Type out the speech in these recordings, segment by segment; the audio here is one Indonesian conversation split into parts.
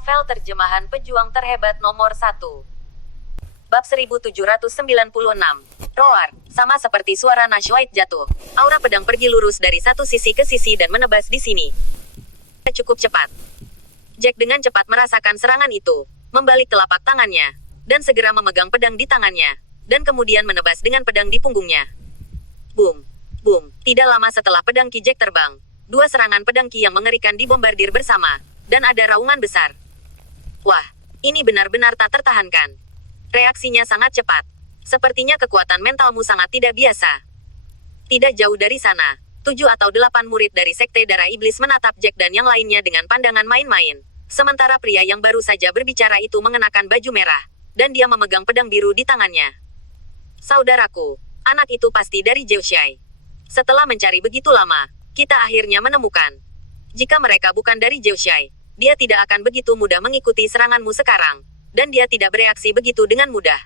Novel terjemahan pejuang terhebat nomor 1. Bab 1796. Roar. Sama seperti suara Nash White jatuh. Aura pedang pergi lurus dari satu sisi ke sisi dan menebas di sini. Cukup cepat. Jack dengan cepat merasakan serangan itu, membalik telapak tangannya, dan segera memegang pedang di tangannya, dan kemudian menebas dengan pedang di punggungnya. Boom. Boom. Tidak lama setelah pedang Ki Jack terbang, dua serangan pedang Ki yang mengerikan dibombardir bersama, dan ada raungan besar. Wah, ini benar-benar tak tertahankan. Reaksinya sangat cepat. Sepertinya kekuatan mentalmu sangat tidak biasa. Tidak jauh dari sana, 7 atau 8 murid dari Sekte Darah Iblis menatap Jack dan yang lainnya dengan pandangan main-main. Sementara pria yang baru saja berbicara itu mengenakan baju merah, dan dia memegang pedang biru di tangannya. Saudaraku, anak itu pasti dari Zhouxai. Setelah mencari begitu lama, kita akhirnya menemukan. Jika mereka bukan dari Zhouxai, dia tidak akan begitu mudah mengikuti seranganmu sekarang, dan dia tidak bereaksi begitu dengan mudah.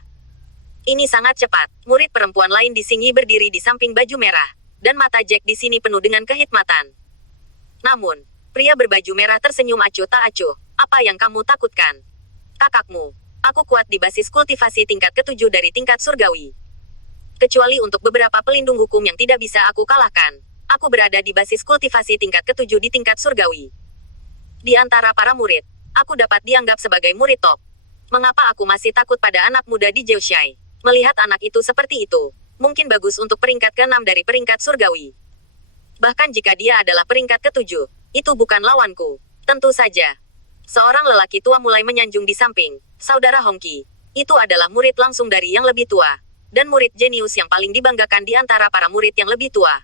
Ini sangat cepat. Murid perempuan lain di sini berdiri di samping baju merah, dan mata Jack di sini penuh dengan kehikmatan. Namun, pria berbaju merah tersenyum acuh tak acuh. Apa yang kamu takutkan? Kakakmu, aku kuat di basis kultivasi tingkat ke-7 dari tingkat surgawi. Kecuali untuk beberapa pelindung hukum yang tidak bisa aku kalahkan, aku berada di basis kultivasi tingkat ke-7 di tingkat surgawi. Di antara para murid, aku dapat dianggap sebagai murid top. Mengapa aku masih takut pada anak muda di Zhouxai? Melihat anak itu seperti itu, mungkin bagus untuk peringkat ke-6 dari peringkat surgawi. Bahkan jika dia adalah peringkat ke-7, itu bukan lawanku. Tentu saja. Seorang lelaki tua mulai menyanjung di samping. Saudara Hongqi, itu adalah murid langsung dari yang lebih tua, dan murid jenius yang paling dibanggakan di antara para murid yang lebih tua.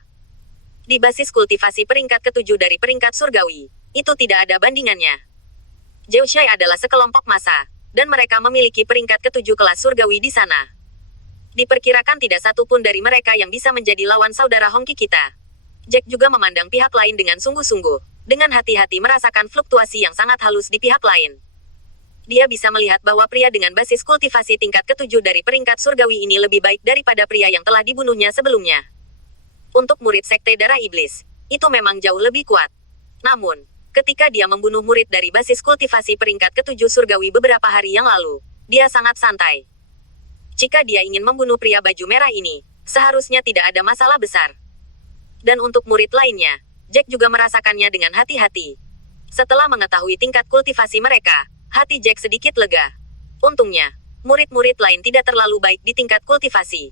Di basis kultivasi peringkat ke-7 dari peringkat surgawi, itu tidak ada bandingannya. Zhouxai adalah sekelompok massa, dan mereka memiliki peringkat ke-7 kelas surgawi di sana. Diperkirakan tidak satu pun dari mereka yang bisa menjadi lawan saudara Hongqi kita. Jack juga memandang pihak lain dengan sungguh-sungguh, dengan hati-hati merasakan fluktuasi yang sangat halus di pihak lain. Dia bisa melihat bahwa pria dengan basis kultivasi tingkat ke-7 dari peringkat surgawi ini lebih baik daripada pria yang telah dibunuhnya sebelumnya. Untuk murid Sekte Darah Iblis, itu memang jauh lebih kuat. Namun, ketika dia membunuh murid dari basis kultivasi peringkat ke-7 surgawi beberapa hari yang lalu, dia sangat santai. Jika dia ingin membunuh pria baju merah ini, seharusnya tidak ada masalah besar. Dan untuk murid lainnya, Jack juga merasakannya dengan hati-hati. Setelah mengetahui tingkat kultivasi mereka, hati Jack sedikit lega. Untungnya, murid-murid lain tidak terlalu baik di tingkat kultivasi.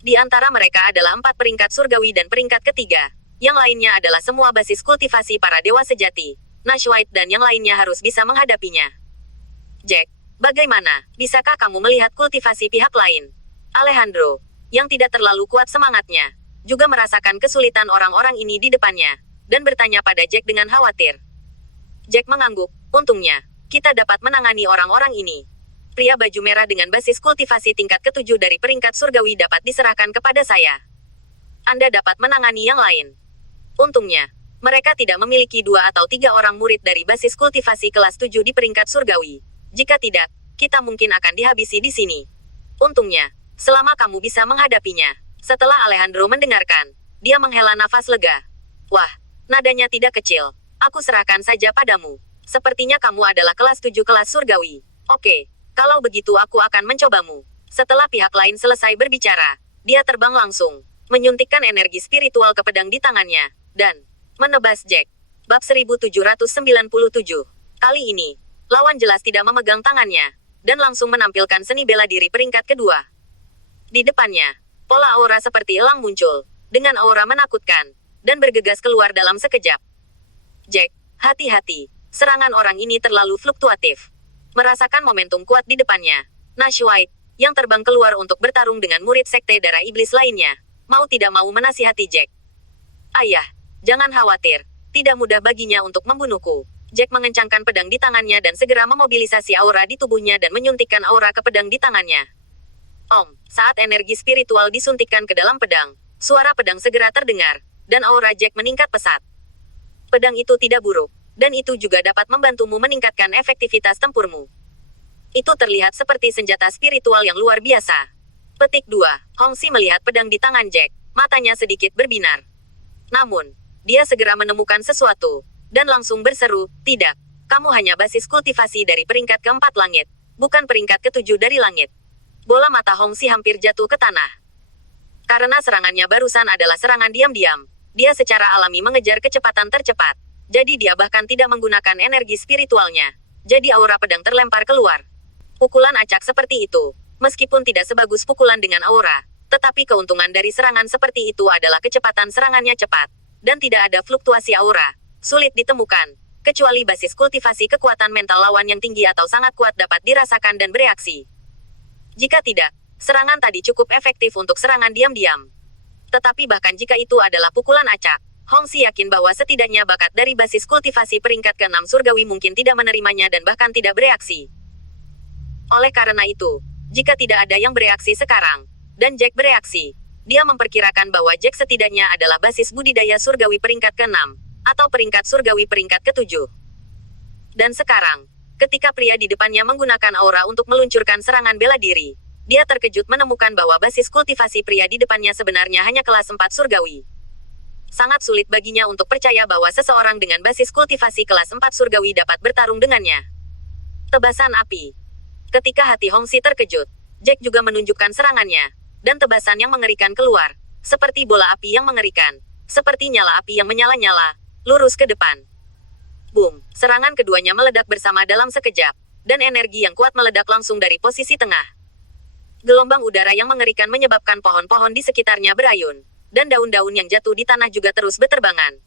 Di antara mereka adalah 4 peringkat surgawi dan peringkat ketiga. Yang lainnya adalah semua basis kultivasi para dewa sejati. Nash White dan yang lainnya harus bisa menghadapinya. Jack, bagaimana? Bisakah kamu melihat kultivasi pihak lain? Alejandro, yang tidak terlalu kuat semangatnya, juga merasakan kesulitan orang-orang ini di depannya, dan bertanya pada Jack dengan khawatir. Jack mengangguk. Untungnya, kita dapat menangani orang-orang ini. Pria baju merah dengan basis kultivasi tingkat ke-7 dari peringkat surgawi dapat diserahkan kepada saya. Anda dapat menangani yang lain. Untungnya, mereka tidak memiliki 2 atau 3 orang murid dari basis kultivasi kelas 7 di peringkat surgawi. Jika tidak, kita mungkin akan dihabisi di sini. Untungnya, selama kamu bisa menghadapinya. Setelah Alejandro mendengarkan, dia menghela nafas lega. Wah, nadanya tidak kecil. Aku serahkan saja padamu. Sepertinya kamu adalah kelas 7 kelas surgawi. Oke, kalau begitu aku akan mencobamu. Setelah pihak lain selesai berbicara, dia terbang langsung, menyuntikkan energi spiritual ke pedang di tangannya, dan menebas Jack. Bab 1797. Kali ini, lawan jelas tidak memegang tangannya, dan langsung menampilkan seni bela diri peringkat kedua. Di depannya, pola aura seperti elang muncul, dengan aura menakutkan, dan bergegas keluar dalam sekejap. Jack, hati-hati, serangan orang ini terlalu fluktuatif. Merasakan momentum kuat di depannya, Nash White, yang terbang keluar untuk bertarung dengan murid Sekte Darah Iblis lainnya, mau tidak mau menasihati Jack. Ayah, jangan khawatir, tidak mudah baginya untuk membunuhku. Jack mengencangkan pedang di tangannya dan segera memobilisasi aura di tubuhnya dan menyuntikkan aura ke pedang di tangannya. Om, saat energi spiritual disuntikkan ke dalam pedang, suara pedang segera terdengar, dan aura Jack meningkat pesat. Pedang itu tidak buruk, dan itu juga dapat membantumu meningkatkan efektivitas tempurmu. Itu terlihat seperti senjata spiritual yang luar biasa. Petik 2. Hongxi melihat pedang di tangan Jack, matanya sedikit berbinar. Namun, dia segera menemukan sesuatu, dan langsung berseru, tidak. Kamu hanya basis kultivasi dari peringkat keempat langit, bukan peringkat ketujuh dari langit. Bola mata Hongxi hampir jatuh ke tanah. Karena serangannya barusan adalah serangan diam-diam, dia secara alami mengejar kecepatan tercepat. Jadi dia bahkan tidak menggunakan energi spiritualnya. Jadi aura pedang terlempar keluar. Pukulan acak seperti itu, meskipun tidak sebagus pukulan dengan aura, tetapi keuntungan dari serangan seperti itu adalah kecepatan serangannya cepat, dan tidak ada fluktuasi aura. Sulit ditemukan, kecuali basis kultivasi kekuatan mental lawan yang tinggi atau sangat kuat dapat dirasakan dan bereaksi. Jika tidak, serangan tadi cukup efektif untuk serangan diam-diam. Tetapi bahkan jika itu adalah pukulan acak, Hongxi yakin bahwa setidaknya bakat dari basis kultivasi peringkat ke-6 surgawi mungkin tidak menerimanya dan bahkan tidak bereaksi. Oleh karena itu, jika tidak ada yang bereaksi sekarang, dan Jack bereaksi, dia memperkirakan bahwa Jack setidaknya adalah basis budidaya surgawi peringkat ke-6, atau peringkat surgawi peringkat ke-7. Dan sekarang, ketika pria di depannya menggunakan aura untuk meluncurkan serangan bela diri, dia terkejut menemukan bahwa basis kultivasi pria di depannya sebenarnya hanya kelas 4 surgawi. Sangat sulit baginya untuk percaya bahwa seseorang dengan basis kultivasi kelas 4 surgawi dapat bertarung dengannya. Tebasan api. Ketika hati Hongxi terkejut, Jack juga menunjukkan serangannya, dan tebasan yang mengerikan keluar, seperti bola api yang mengerikan, seperti nyala api yang menyala-nyala, lurus ke depan. Boom, serangan keduanya meledak bersama dalam sekejap, dan energi yang kuat meledak langsung dari posisi tengah. Gelombang udara yang mengerikan menyebabkan pohon-pohon di sekitarnya berayun, dan daun-daun yang jatuh di tanah juga terus beterbangan.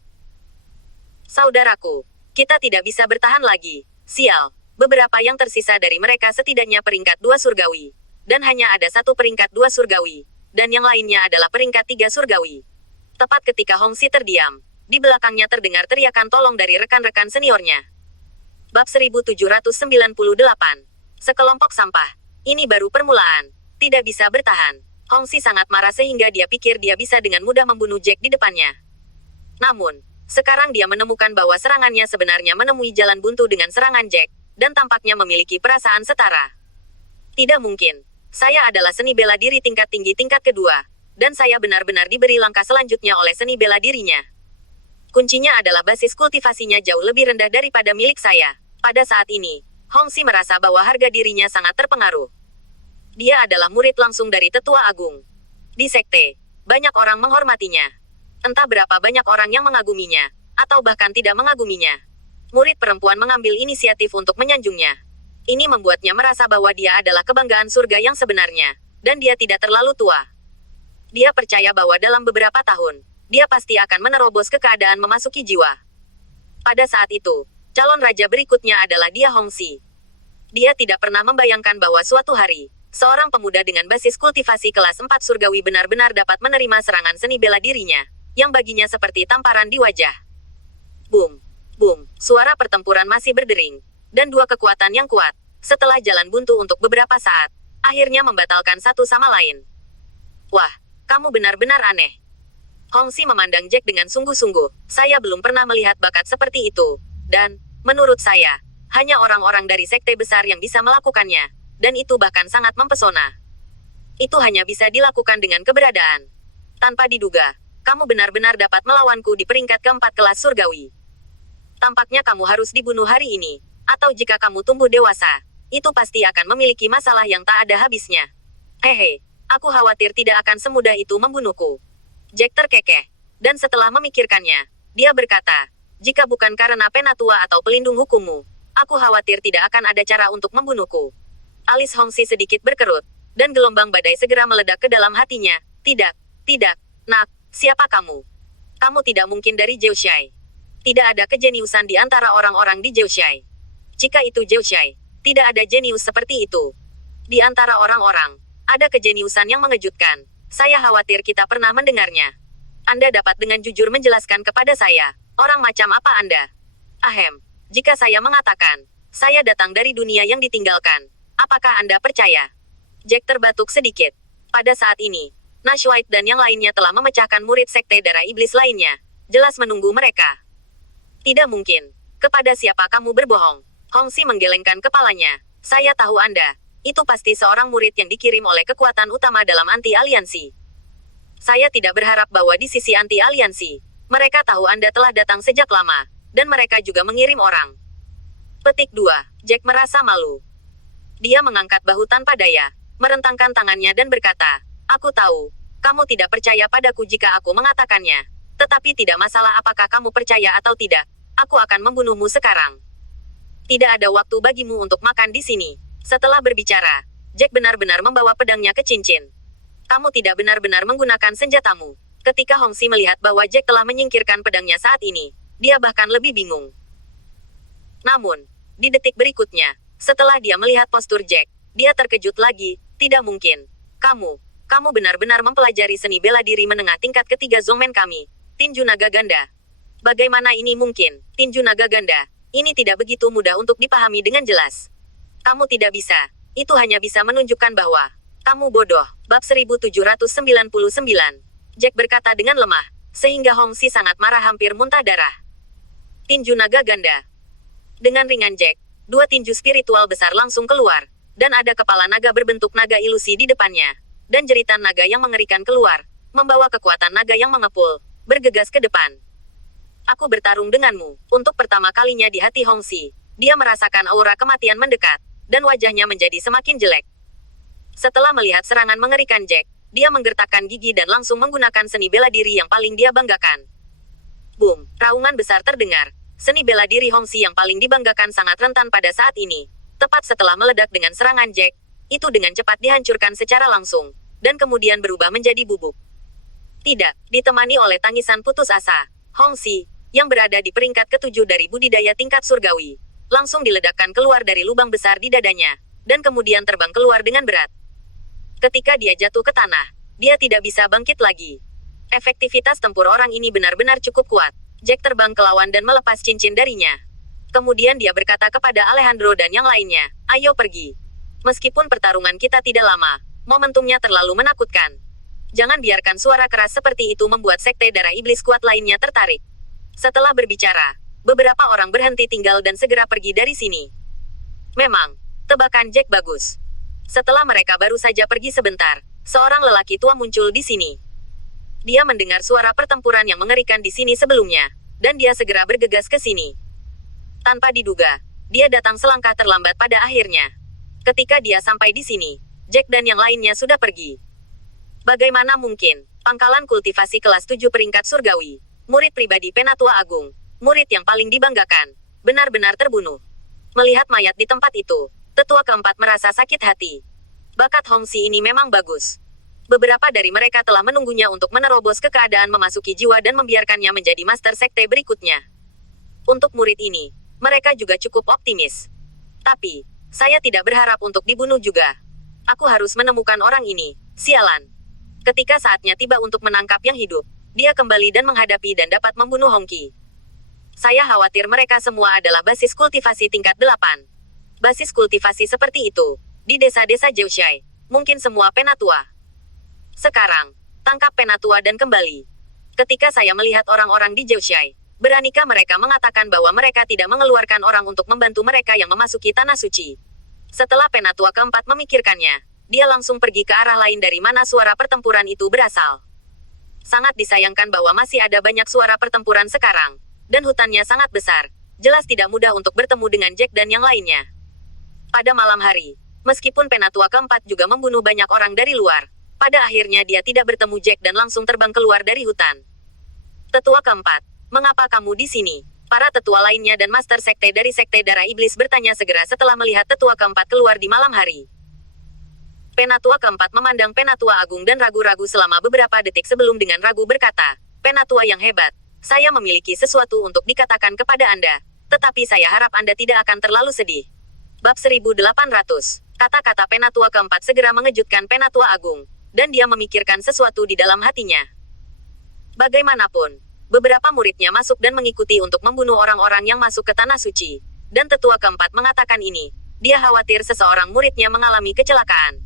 Saudaraku, kita tidak bisa bertahan lagi. Sial, beberapa yang tersisa dari mereka setidaknya peringkat 2 surgawi. Dan hanya ada satu peringkat 2 surgawi. Dan yang lainnya adalah peringkat 3 surgawi. Tepat ketika Hongxi terdiam, di belakangnya terdengar teriakan tolong dari rekan-rekan seniornya. Bab 1798. Sekelompok sampah. Ini baru permulaan. Tidak bisa bertahan. Hongxi sangat marah sehingga dia pikir dia bisa dengan mudah membunuh Jack di depannya. Namun, sekarang dia menemukan bahwa serangannya sebenarnya menemui jalan buntu dengan serangan Jack, dan tampaknya memiliki perasaan setara. Tidak mungkin. Saya adalah seni bela diri tingkat tinggi tingkat kedua, dan saya benar-benar diberi langkah selanjutnya oleh seni bela dirinya. Kuncinya adalah basis kultivasinya jauh lebih rendah daripada milik saya. Pada saat ini, Hongxi merasa bahwa harga dirinya sangat terpengaruh. Dia adalah murid langsung dari Tetua Agung. Di sekte, banyak orang menghormatinya. Entah berapa banyak orang yang mengaguminya, atau bahkan tidak mengaguminya. Murid perempuan mengambil inisiatif untuk menyanjungnya. Ini membuatnya merasa bahwa dia adalah kebanggaan surga yang sebenarnya, dan dia tidak terlalu tua. Dia percaya bahwa dalam beberapa tahun, dia pasti akan menerobos ke keadaan memasuki jiwa. Pada saat itu, calon raja berikutnya adalah dia Hongxi. Dia tidak pernah membayangkan bahwa suatu hari, seorang pemuda dengan basis kultivasi kelas 4 surgawi benar-benar dapat menerima serangan seni bela dirinya, yang baginya seperti tamparan di wajah. Boom, boom, suara pertempuran masih berdering, dan dua kekuatan yang kuat, setelah jalan buntu untuk beberapa saat, akhirnya membatalkan satu sama lain. Wah, kamu benar-benar aneh. Hongxi memandang Jack dengan sungguh-sungguh. Saya belum pernah melihat bakat seperti itu, dan, menurut saya, hanya orang-orang dari sekte besar yang bisa melakukannya. Dan itu bahkan sangat mempesona. Itu hanya bisa dilakukan dengan keberadaan. Tanpa diduga, kamu benar-benar dapat melawanku di peringkat keempat kelas surgawi. Tampaknya kamu harus dibunuh hari ini, atau jika kamu tumbuh dewasa, itu pasti akan memiliki masalah yang tak ada habisnya. Hehe, aku khawatir tidak akan semudah itu membunuhku. Jack terkekeh, dan setelah memikirkannya, dia berkata, jika bukan karena penatua atau pelindung hukummu, aku khawatir tidak akan ada cara untuk membunuhku. Alis Hongxi sedikit berkerut, dan gelombang badai segera meledak ke dalam hatinya. Tidak, nak, siapa kamu? Kamu tidak mungkin dari Zhouxai. Tidak ada kejeniusan di antara orang-orang di Zhouxai. Jika itu Zhouxai, tidak ada jenius seperti itu. Di antara orang-orang, ada kejeniusan yang mengejutkan. Saya khawatir kita pernah mendengarnya. Anda dapat dengan jujur menjelaskan kepada saya, orang macam apa Anda? Ahem, jika saya mengatakan, saya datang dari dunia yang ditinggalkan. Apakah Anda percaya? Jack terbatuk sedikit. Pada saat ini, Nash White dan yang lainnya telah memecahkan murid sekte darah iblis lainnya. Jelas menunggu mereka. Tidak mungkin. Kepada siapa kamu berbohong? Hongxi menggelengkan kepalanya. Saya tahu Anda. Itu pasti seorang murid yang dikirim oleh kekuatan utama dalam anti-aliansi. Saya tidak berharap bahwa di sisi anti-aliansi, mereka tahu Anda telah datang sejak lama, dan mereka juga mengirim orang. Petik 2. Jack merasa malu. Dia mengangkat bahu tanpa daya, merentangkan tangannya dan berkata, "Aku tahu, kamu tidak percaya padaku jika aku mengatakannya. Tetapi tidak masalah apakah kamu percaya atau tidak. Aku akan membunuhmu sekarang. Tidak ada waktu bagimu untuk makan di sini." Setelah berbicara, Jack benar-benar membawa pedangnya ke cincin. "Kamu tidak benar-benar menggunakan senjatamu." Ketika Hongxi melihat bahwa Jack telah menyingkirkan pedangnya saat ini, dia bahkan lebih bingung. Namun, di detik berikutnya, setelah dia melihat postur Jack, dia terkejut lagi. Tidak mungkin. Kamu benar-benar mempelajari seni bela diri menengah tingkat ketiga Zongmen kami, Tinju Naga Ganda. Bagaimana ini mungkin, Tinju Naga Ganda? Ini tidak begitu mudah untuk dipahami dengan jelas. Kamu tidak bisa. Itu hanya bisa menunjukkan bahwa kamu bodoh. Bab 1799. Jack berkata dengan lemah, sehingga Hongxi sangat marah hampir muntah darah. Tinju Naga Ganda. Dengan ringan Jack, dua tinju spiritual besar langsung keluar, dan ada kepala naga berbentuk naga ilusi di depannya, dan jeritan naga yang mengerikan keluar, membawa kekuatan naga yang mengepul, bergegas ke depan. "Aku bertarung denganmu." Untuk pertama kalinya di hati Hongxi, dia merasakan aura kematian mendekat, dan wajahnya menjadi semakin jelek. Setelah melihat serangan mengerikan Jack, dia menggertakkan gigi dan langsung menggunakan seni bela diri yang paling dia banggakan. Boom! Raungan besar terdengar. Seni bela diri Hongxi yang paling dibanggakan sangat rentan pada saat ini. Tepat setelah meledak dengan serangan Jack, itu dengan cepat dihancurkan secara langsung, dan kemudian berubah menjadi bubuk. Tidak, ditemani oleh tangisan putus asa, Hongxi, yang berada di peringkat ke-7 dari budidaya tingkat surgawi, langsung diledakkan keluar dari lubang besar di dadanya, dan kemudian terbang keluar dengan berat. Ketika dia jatuh ke tanah, dia tidak bisa bangkit lagi. Efektivitas tempur orang ini benar-benar cukup kuat. Jack terbang ke lawan dan melepas cincin darinya. Kemudian dia berkata kepada Alejandro dan yang lainnya, "Ayo pergi. Meskipun pertarungan kita tidak lama, momentumnya terlalu menakutkan. Jangan biarkan suara keras seperti itu membuat sekte darah iblis kuat lainnya tertarik." Setelah berbicara, beberapa orang berhenti tinggal dan segera pergi dari sini. Memang, tebakan Jack bagus. Setelah mereka baru saja pergi sebentar, seorang lelaki tua muncul di sini. Dia mendengar suara pertempuran yang mengerikan di sini sebelumnya, dan dia segera bergegas ke sini. Tanpa diduga, dia datang selangkah terlambat pada akhirnya. Ketika dia sampai di sini, Jack dan yang lainnya sudah pergi. Bagaimana mungkin, pangkalan kultivasi kelas 7 peringkat surgawi, murid pribadi Penatua Agung, murid yang paling dibanggakan, benar-benar terbunuh. Melihat mayat di tempat itu, tetua keempat merasa sakit hati. Bakat Hongxi ini memang bagus. Beberapa dari mereka telah menunggunya untuk menerobos ke keadaan memasuki jiwa dan membiarkannya menjadi master sekte berikutnya. Untuk murid ini, mereka juga cukup optimis. Tapi, saya tidak berharap untuk dibunuh juga. Aku harus menemukan orang ini, sialan. Ketika saatnya tiba untuk menangkap yang hidup, dia kembali dan menghadapi dan dapat membunuh Hongqi. Saya khawatir mereka semua adalah basis kultivasi tingkat 8. Basis kultivasi seperti itu, di desa-desa Zhouxai, mungkin semua penatua. Sekarang, tangkap penatua dan kembali. Ketika saya melihat orang-orang di Zhouxai, beranikah mereka mengatakan bahwa mereka tidak mengeluarkan orang untuk membantu mereka yang memasuki tanah suci? Setelah penatua keempat memikirkannya, dia langsung pergi ke arah lain dari mana suara pertempuran itu berasal. Sangat disayangkan bahwa masih ada banyak suara pertempuran sekarang, dan hutannya sangat besar. Jelas tidak mudah untuk bertemu dengan Jack dan yang lainnya. Pada malam hari, meskipun penatua keempat juga membunuh banyak orang dari luar, pada akhirnya dia tidak bertemu Jack dan langsung terbang keluar dari hutan. Tetua keempat, mengapa kamu di sini? Para tetua lainnya dan master sekte dari sekte darah iblis bertanya segera setelah melihat tetua keempat keluar di malam hari. Penatua keempat memandang penatua agung dan ragu-ragu selama beberapa detik sebelum dengan ragu berkata, "Penatua yang hebat, saya memiliki sesuatu untuk dikatakan kepada Anda, tetapi saya harap Anda tidak akan terlalu sedih." Bab 1800. Kata-kata penatua keempat segera mengejutkan penatua agung, dan dia memikirkan sesuatu di dalam hatinya. Bagaimanapun, beberapa muridnya masuk dan mengikuti untuk membunuh orang-orang yang masuk ke tanah suci, dan tetua keempat mengatakan ini. Dia khawatir seseorang muridnya mengalami kecelakaan.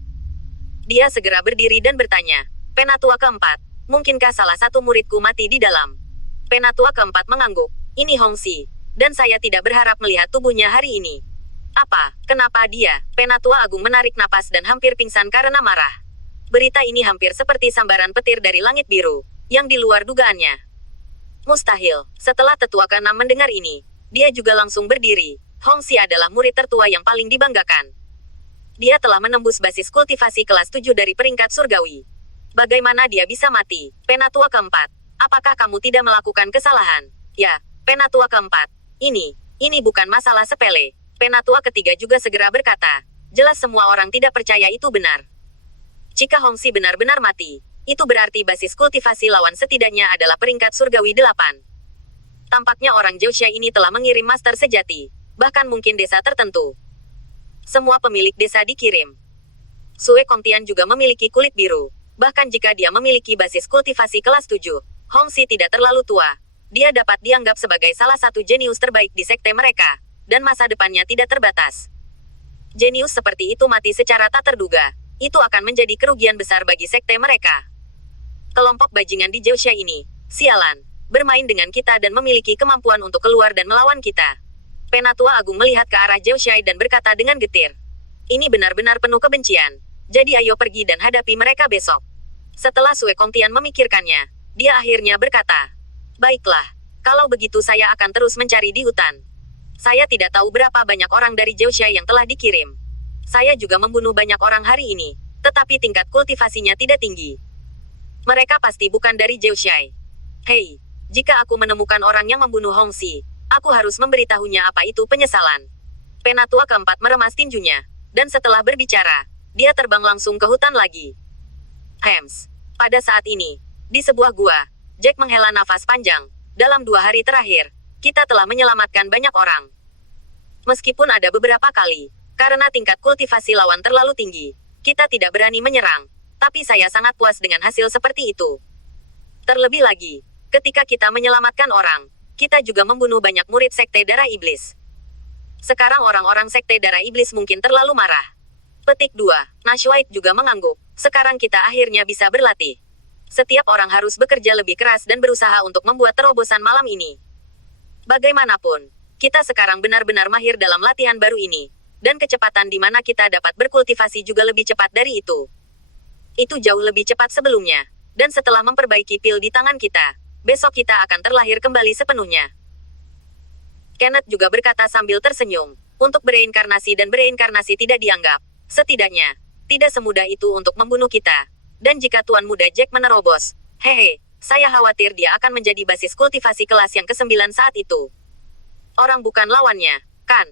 Dia segera berdiri dan bertanya, "Penatua keempat, mungkinkah salah satu muridku mati di dalam?" Penatua keempat mengangguk, "Ini Hongxi, dan saya tidak berharap melihat tubuhnya hari ini." "Apa? Kenapa dia?" Penatua agung menarik napas dan hampir pingsan karena marah. Berita ini hampir seperti sambaran petir dari langit biru, yang di luar dugaannya. Mustahil. Setelah tetua keenam mendengar ini, dia juga langsung berdiri, Hongxi adalah murid tertua yang paling dibanggakan. Dia telah menembus basis kultivasi kelas 7 dari peringkat surgawi. Bagaimana dia bisa mati? Penatua keempat, apakah kamu tidak melakukan kesalahan? Ya, Penatua keempat. Ini bukan masalah sepele. Penatua ketiga juga segera berkata, jelas semua orang tidak percaya itu benar. Jika Hongxi benar-benar mati, itu berarti basis kultivasi lawan setidaknya adalah peringkat surgawi 8. Tampaknya orang Zhouxia ini telah mengirim master sejati, bahkan mungkin desa tertentu. Semua pemilik desa dikirim. Sue Kongtian juga memiliki kulit biru. Bahkan jika dia memiliki basis kultivasi kelas 7, Hongxi tidak terlalu tua. Dia dapat dianggap sebagai salah satu jenius terbaik di sekte mereka, dan masa depannya tidak terbatas. Jenius seperti itu mati secara tak terduga. Itu akan menjadi kerugian besar bagi sekte mereka. Kelompok bajingan di Zhouxia ini, sialan, bermain dengan kita dan memiliki kemampuan untuk keluar dan melawan kita. Penatua Agung melihat ke arah Zhouxia dan berkata dengan getir. Ini benar-benar penuh kebencian. Jadi ayo pergi dan hadapi mereka besok. Setelah Sue Kongtian memikirkannya, dia akhirnya berkata, baiklah, kalau begitu saya akan terus mencari di hutan. Saya tidak tahu berapa banyak orang dari Zhouxia yang telah dikirim. Saya juga membunuh banyak orang hari ini, tetapi tingkat kultivasinya tidak tinggi. Mereka pasti bukan dari Zhouxia. Hei, jika aku menemukan orang yang membunuh Hongxi, aku harus memberitahunya apa itu penyesalan. Penatua keempat meremas tinjunya, dan setelah berbicara, dia terbang langsung ke hutan lagi. Pada saat ini, di sebuah gua, Jack menghela nafas panjang. Dalam 2 hari terakhir, kita telah menyelamatkan banyak orang. Meskipun ada beberapa kali, karena tingkat kultivasi lawan terlalu tinggi, kita tidak berani menyerang, tapi saya sangat puas dengan hasil seperti itu. Terlebih lagi, ketika kita menyelamatkan orang, kita juga membunuh banyak murid Sekte Darah Iblis. Sekarang orang-orang Sekte Darah Iblis mungkin terlalu marah. Petik 2. Nash White juga mengangguk. Sekarang kita akhirnya bisa berlatih. Setiap orang harus bekerja lebih keras dan berusaha untuk membuat terobosan malam ini. Bagaimanapun, kita sekarang benar-benar mahir dalam latihan baru ini. Dan kecepatan di mana kita dapat berkultivasi juga lebih cepat dari itu. Itu jauh lebih cepat sebelumnya. Dan setelah memperbaiki pil di tangan kita, besok kita akan terlahir kembali sepenuhnya. Kenneth juga berkata sambil tersenyum. Untuk bereinkarnasi dan bereinkarnasi tidak dianggap, setidaknya, tidak semudah itu untuk membunuh kita. Dan jika Tuan Muda Jack menerobos, hehe, saya khawatir dia akan menjadi basis kultivasi kelas yang ke-9 saat itu. Orang bukan lawannya, kan?